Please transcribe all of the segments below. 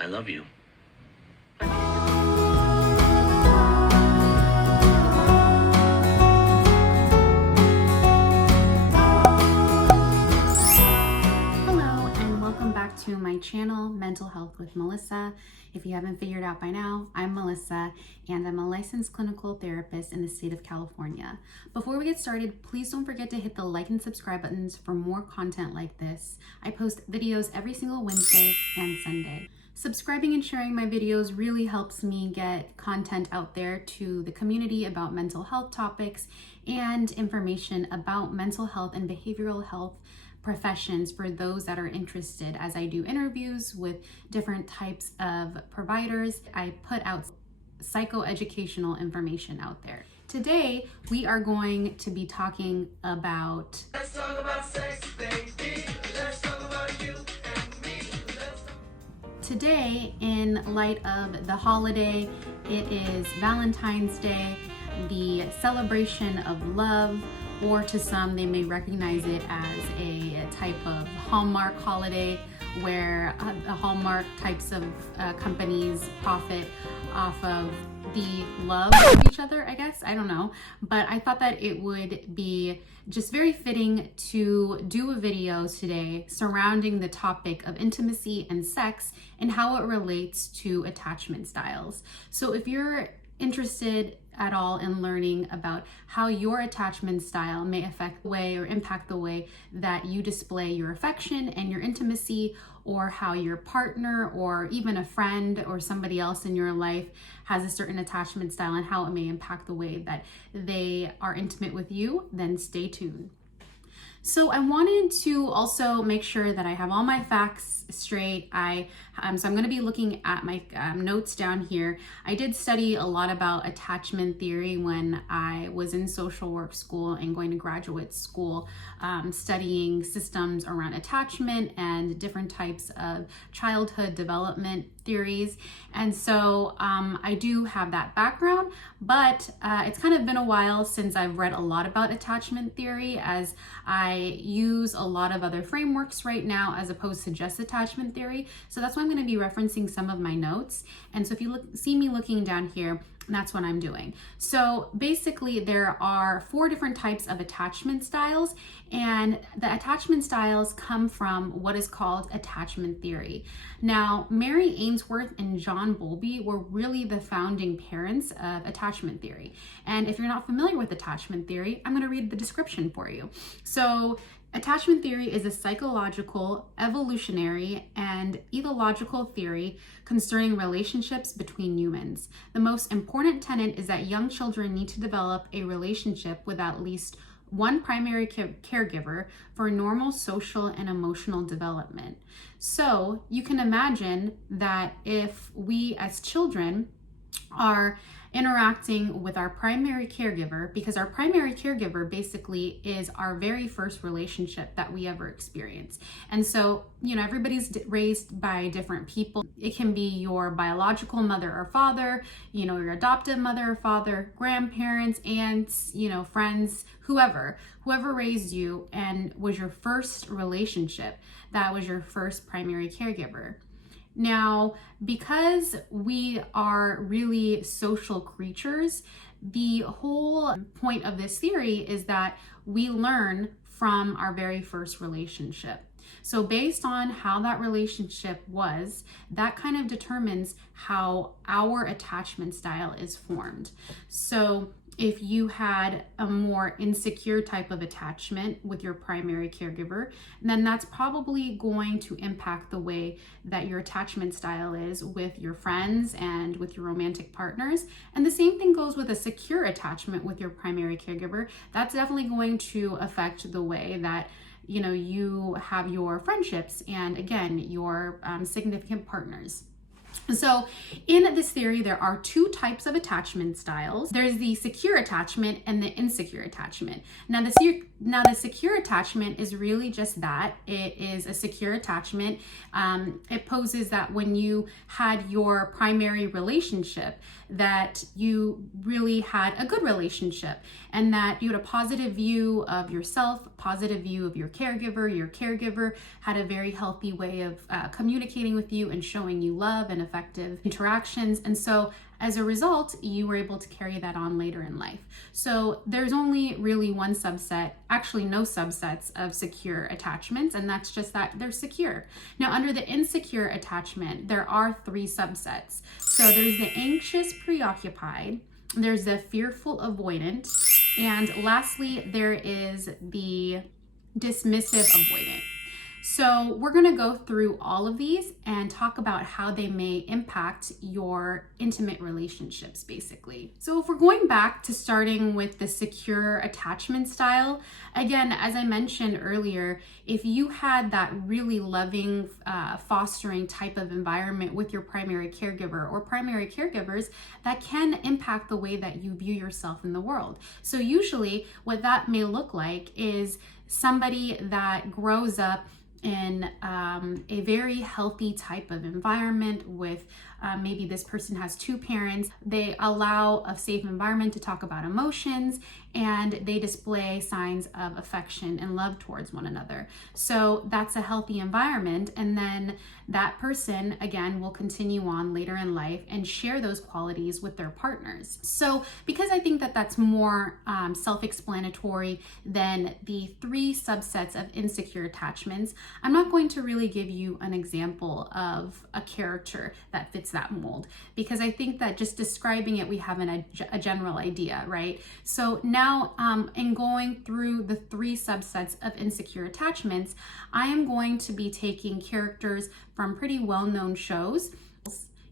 I love you. To my channel, Mental Health with Melissa. If you haven't figured out by now, I'm Melissa and I'm a licensed clinical therapist in the state of California. Before we get started, please don't forget to hit the like and subscribe buttons for more content like this. I post videos every single Wednesday and Sunday. Subscribing and sharing my videos really helps me get content out there to the community about mental health topics and information about mental health and behavioral health professions for those that are interested. As I do interviews with different types of providers, I put out psychoeducational information out there. Today, we are going to be talking about Let's talk about sex, baby. Let's talk about you and me. Today, in light of the holiday, it is Valentine's Day, the celebration of love, or to some, they may recognize it as a type of Hallmark holiday where the Hallmark types of companies profit off of the love of each other, I guess. I don't know. But I thought that it would be just very fitting to do a video today surrounding the topic of intimacy and sex and how it relates to attachment styles. So if you're interested at all in learning about how your attachment style may affect the way or impact the way that you display your affection and your intimacy, or how your partner or even a friend or somebody else in your life has a certain attachment style and how it may impact the way that they are intimate with you, then stay tuned. So I wanted to also make sure that I have all my facts straight. So I'm going to be looking at my notes down here. I did study a lot about attachment theory when I was in social work school and going to graduate school, studying systems around attachment and different types of childhood development theories. And so I do have that background, but it's kind of been a while since I've read a lot about attachment theory, as I use a lot of other frameworks right now as opposed to just attachment theory. So that's why I'm going to be referencing some of my notes. And so if you see me looking down here, that's what I'm doing. So basically there are 4 different types of attachment styles, and the attachment styles come from what is called attachment theory. Now, Mary Ainsworth and John Bowlby were really the founding parents of attachment theory. And if you're not familiar with attachment theory, I'm going to read the description for you. So attachment theory is a psychological, evolutionary, and ethological theory concerning relationships between humans. The most important tenet is that young children need to develop a relationship with at least one primary caregiver for normal social and emotional development. So you can imagine that if we as children are interacting with our primary caregiver, because our primary caregiver basically is our very first relationship that we ever experience. And so, everybody's raised by different people. It can be your biological mother or father, your adoptive mother or father, grandparents, aunts, friends, whoever raised you and was your first relationship. That was your first primary caregiver. Now, because we are really social creatures, the whole point of this theory is that we learn from our very first relationship. So based on how that relationship was, that kind of determines how our attachment style is formed. So if you had a more insecure type of attachment with your primary caregiver, then that's probably going to impact the way that your attachment style is with your friends and with your romantic partners. And the same thing goes with a secure attachment with your primary caregiver. That's definitely going to affect the way that you have your friendships and, again, your significant partners. So in this theory, there are 2 types of attachment styles. There's the secure attachment and the insecure attachment. Now, the Now, the secure attachment is really just that. It is a secure attachment. It poses that when you had your primary relationship, that you really had a good relationship and that you had a positive view of yourself, positive view of your caregiver had a very healthy way of communicating with you and showing you love and effective interactions. And so as a result, you were able to carry that on later in life. So there's only really one subset, actually no subsets of secure attachments, and that's just that they're secure. Now, under the insecure attachment, there are three subsets. So there's the anxious-preoccupied, there's the fearful-avoidant, and lastly, there is the dismissive-avoidant. So we're going to go through all of these and talk about how they may impact your intimate relationships, basically. So if we're going back to starting with the secure attachment style, again, as I mentioned earlier, if you had that really loving, fostering type of environment with your primary caregiver or primary caregivers, that can impact the way that you view yourself in the world. So usually what that may look like is somebody that grows up in a very healthy type of environment with maybe this person has two parents. They allow a safe environment to talk about emotions and they display signs of affection and love towards one another. So that's a healthy environment. And then that person, again, will continue on later in life and share those qualities with their partners. So because I think that that's more self-explanatory than the three subsets of insecure attachments, I'm not going to really give you an example of a character that fits that mold, because I think that just describing it, we have a general idea, right? So now in going through the three subsets of insecure attachments, I am going to be taking characters from pretty well-known shows,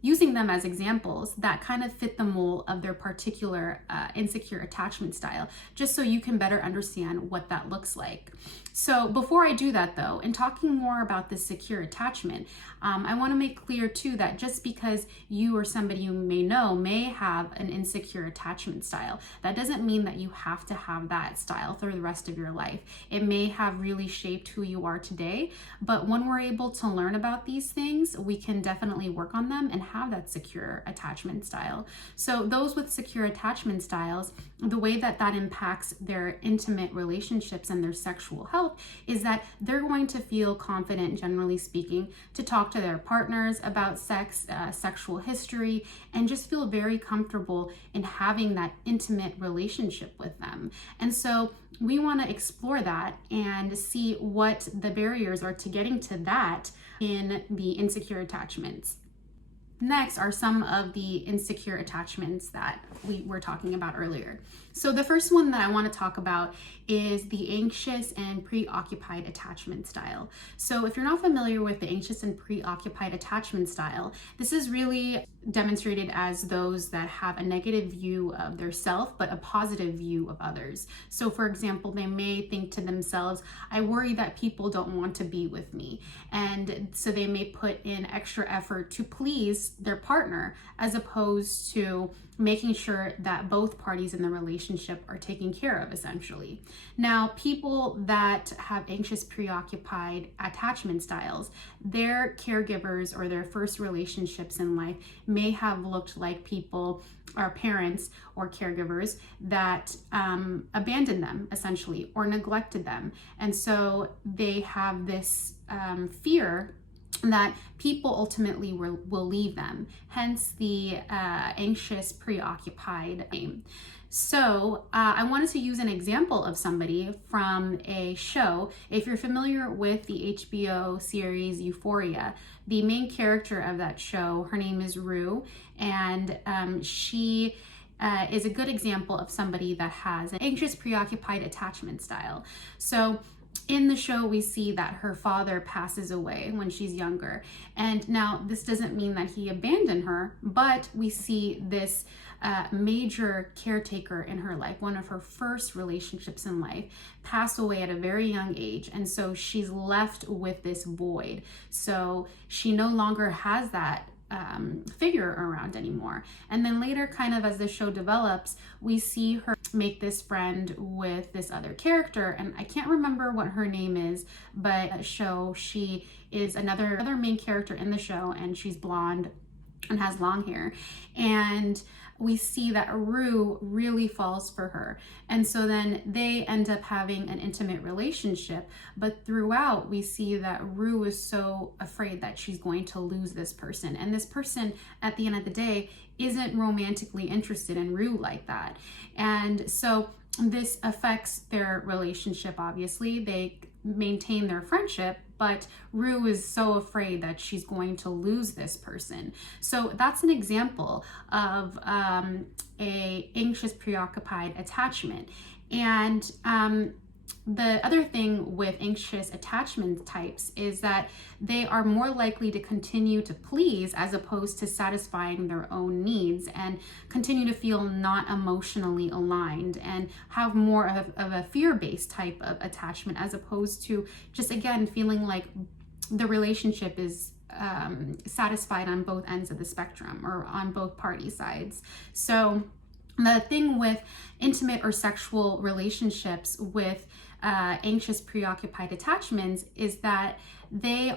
using them as examples that kind of fit the mold of their particular insecure attachment style, just so you can better understand what that looks like. So before I do that though, in talking more about the secure attachment, I want to make clear too that just because you or somebody you may know may have an insecure attachment style, that doesn't mean that you have to have that style for the rest of your life. It may have really shaped who you are today, but when we're able to learn about these things, we can definitely work on them and have that secure attachment style. So those with secure attachment styles, the way that that impacts their intimate relationships and their sexual health is that they're going to feel confident, generally speaking, to talk to their partners about sex, sexual history, and just feel very comfortable in having that intimate relationship with them. And so we want to explore that and see what the barriers are to getting to that in the insecure attachments. Next are some of the insecure attachments that we were talking about earlier. So the first one that I want to talk about is the anxious and preoccupied attachment style. So if you're not familiar with the anxious and preoccupied attachment style, this is really demonstrated as those that have a negative view of their self, but a positive view of others. So for example, they may think to themselves, I worry that people don't want to be with me. And so they may put in extra effort to please their partner, as opposed to making sure that both parties in the relationship are taken care of, essentially. Now, people that have anxious preoccupied attachment styles, their caregivers or their first relationships in life may have looked like people or parents or caregivers that abandoned them, essentially, or neglected them. And so they have this fear that people ultimately will leave them, hence the anxious preoccupied name. So I wanted to use an example of somebody from a show. If you're familiar with the HBO series Euphoria, the main character of that show, her name is Rue, and she is a good example of somebody that has an anxious preoccupied attachment style. So in the show, we see that her father passes away when she's younger. And now this doesn't mean that he abandoned her, but we see this major caretaker in her life, one of her first relationships in life, pass away at a very young age. And so she's left with this void. So she no longer has that figure around anymore. And then later, kind of as the show develops, we see her make this friend with this other character, and I can't remember what her name is, but she is another main character in the show, and she's blonde and has long hair. And we see that Rue really falls for her. And so then they end up having an intimate relationship. But throughout, we see that Rue is so afraid that she's going to lose this person. And this person, at the end of the day, isn't romantically interested in Rue like that. And so this affects their relationship, obviously. They maintain their friendship, but Rue is so afraid that she's going to lose this person. So that's an example of a anxious preoccupied attachment. And the other thing with anxious attachment types is that they are more likely to continue to please as opposed to satisfying their own needs, and continue to feel not emotionally aligned and have more of a fear-based type of attachment, as opposed to just, again, feeling like the relationship is satisfied on both ends of the spectrum or on both party sides. So the thing with intimate or sexual relationships with anxious preoccupied attachments is that they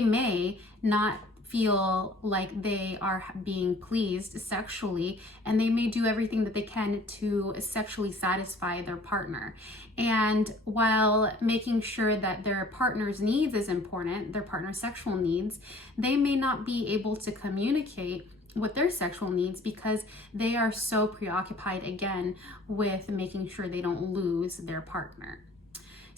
may not feel like they are being pleased sexually, and they may do everything that they can to sexually satisfy their partner. And while making sure that their partner's needs is important, their partner's sexual needs, they may not be able to communicate with their sexual needs because they are so preoccupied, again, with making sure they don't lose their partner.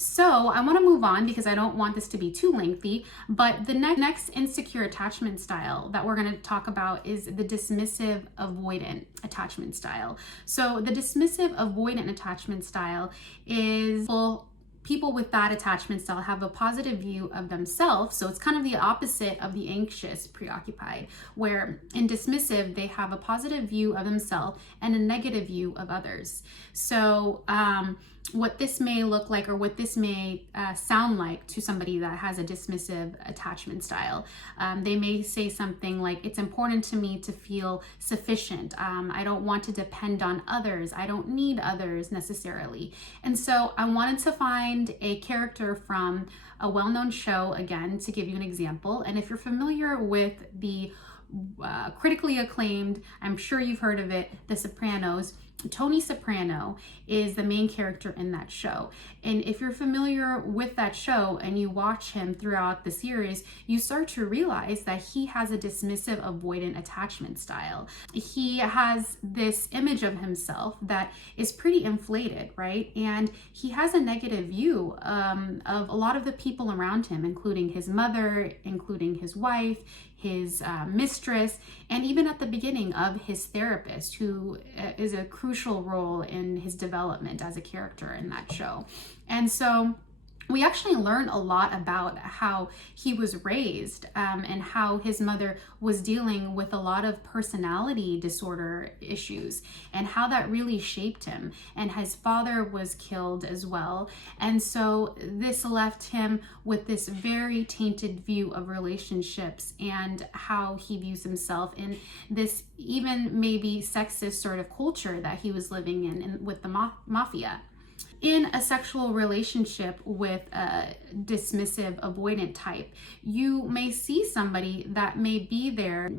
So I want to move on because I don't want this to be too lengthy, but the next insecure attachment style that we're going to talk about is the dismissive-avoidant attachment style. So the dismissive-avoidant attachment style is, well, people with that attachment style have a positive view of themselves. So it's kind of the opposite of the anxious preoccupied, where in dismissive, they have a positive view of themselves and a negative view of others. So what this may look like, or what this may sound like to somebody that has a dismissive attachment style, they may say something like, it's important to me to feel sufficient. I don't want to depend on others. I don't need others necessarily. And so I wanted to find a character from a well-known show, again, to give you an example. And if you're familiar with the critically acclaimed, I'm sure you've heard of it, The Sopranos, Tony Soprano is the main character in that show. And if you're familiar with that show and you watch him throughout the series, you start to realize that he has a dismissive avoidant attachment style. He has this image of himself that is pretty inflated, right? And he has a negative view of a lot of the people around him, including his mother, including his wife, his mistress, and even at the beginning of his therapist, who is a crucial role in his development as a character in that show. And so we actually learn a lot about how he was raised and how his mother was dealing with a lot of personality disorder issues and how that really shaped him. And his father was killed as well. And so this left him with this very tainted view of relationships and how he views himself in this even maybe sexist sort of culture that he was living in with the mafia. In a sexual relationship with a dismissive avoidant type, you may see somebody that may be there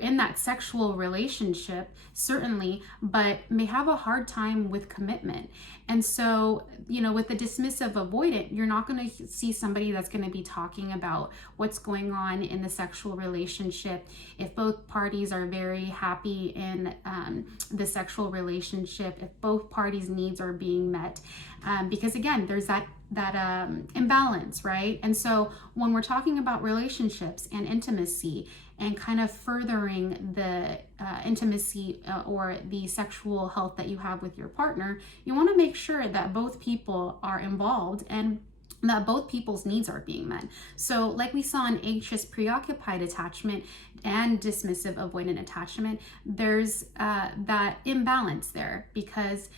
in that sexual relationship, certainly, but may have a hard time with commitment. And so, with the dismissive avoidant, you're not going to see somebody that's going to be talking about what's going on in the sexual relationship. If both parties are very happy in the sexual relationship, if both parties' needs are being met, because again, there's that imbalance, right? And so when we're talking about relationships and intimacy and kind of furthering the intimacy or the sexual health that you have with your partner, you want to make sure that both people are involved and that both people's needs are being met. So like we saw in anxious preoccupied attachment and dismissive avoidant attachment, there's that imbalance there because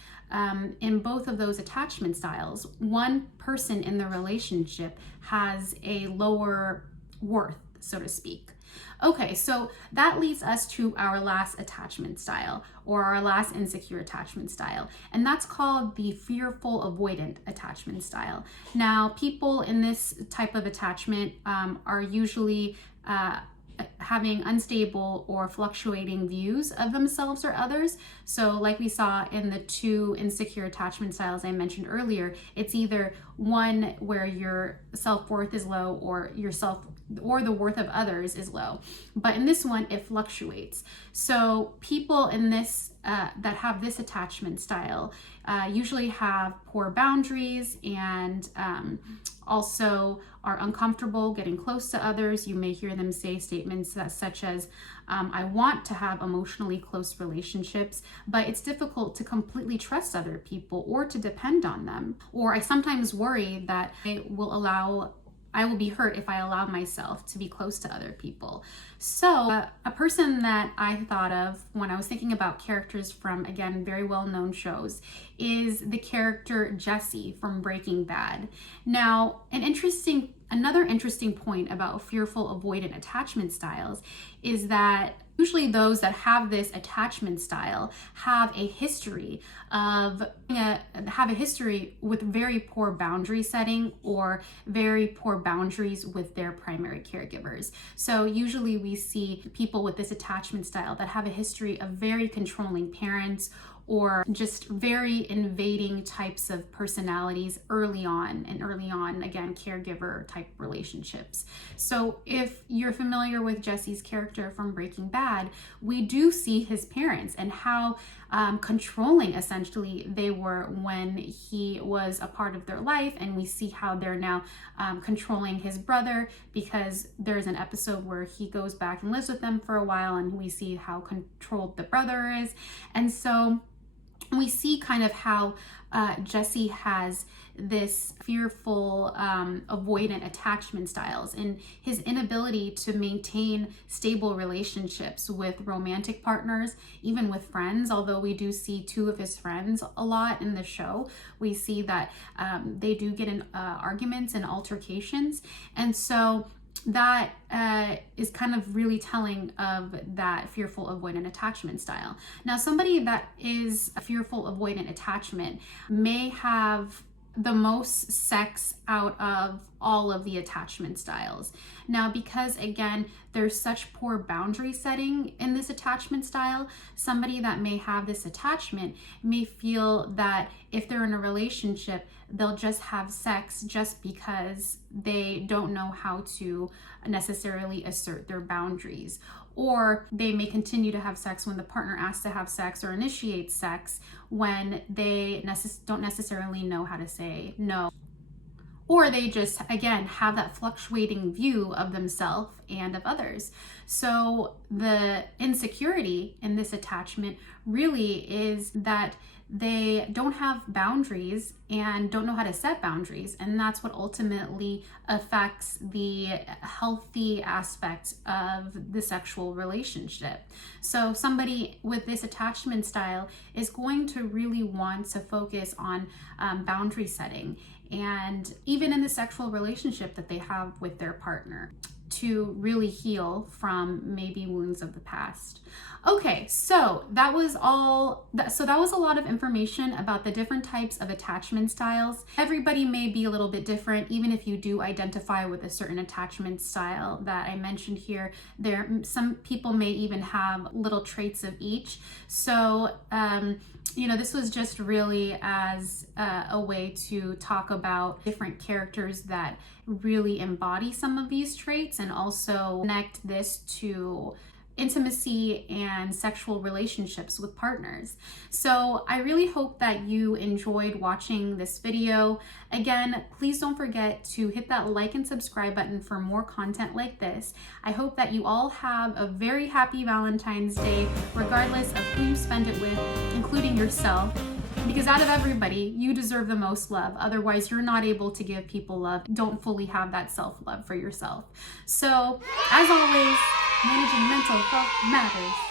in both of those attachment styles, one person in the relationship has a lower worth so to speak. Okay, so that leads us to our last attachment style, or our last insecure attachment style, and that's called the fearful-avoidant attachment style. Now, people in this type of attachment are usually having unstable or fluctuating views of themselves or others. So like we saw in the two insecure attachment styles I mentioned earlier, it's either one where your self-worth is low or the worth of others is low. But in this one, it fluctuates. So people in this that have this attachment style usually have poor boundaries and also are uncomfortable getting close to others. You may hear them say statements such as, I want to have emotionally close relationships, but it's difficult to completely trust other people or to depend on them. Or I sometimes worry that I will be hurt if I allow myself to be close to other people. So a person that I thought of when I was thinking about characters from, again, very well-known shows is the character Jesse from Breaking Bad. Now, another interesting point about fearful-avoidant attachment styles is that usually those that have this attachment style have a history with very poor boundary setting or very poor boundaries with their primary caregivers. So usually we see people with this attachment style that have a history of very controlling parents or just very invading types of personalities early on, again, caregiver type relationships. So if you're familiar with Jesse's character from Breaking Bad, we do see his parents and how controlling essentially they were when he was a part of their life, and we see how they're now controlling his brother, because there's an episode where he goes back and lives with them for a while, and we see how controlled the brother is. And so we see kind of how Jesse has this fearful, avoidant attachment styles and his inability to maintain stable relationships with romantic partners, even with friends. Although we do see two of his friends a lot in the show, we see that they do get in arguments and altercations. And so that is kind of really telling of that fearful avoidant attachment style. Now, somebody that is a fearful avoidant attachment may have the most sex out of all of the attachment styles. Now, because again, there's such poor boundary setting in this attachment style, somebody that may have this attachment may feel that if they're in a relationship, they'll just have sex just because they don't know how to necessarily assert their boundaries. Or they may continue to have sex when the partner asks to have sex or initiates sex when they don't necessarily know how to say no. Or they just, again, have that fluctuating view of themselves and of others. So the insecurity in this attachment really is that they don't have boundaries and don't know how to set boundaries. And that's what ultimately affects the healthy aspect of the sexual relationship. So somebody with this attachment style is going to really want to focus on boundary setting, and even in the sexual relationship that they have with their partner, to really heal from maybe wounds of the past. Okay, so that was a lot of information about the different types of attachment styles. Everybody may be a little bit different, even if you do identify with a certain attachment style that I mentioned here. Some people may even have little traits of each. So, this was just really as a way to talk about different characters that really embody some of these traits, and also connect this to intimacy and sexual relationships with partners. So I really hope that you enjoyed watching this video. Again, please don't forget to hit that like and subscribe button for more content like this. I hope that you all have a very happy Valentine's Day, regardless of who you spend it with, including yourself. Because out of everybody, you deserve the most love. Otherwise, you're not able to give people love. Don't fully have that self-love for yourself. So, as always, managing mental health matters.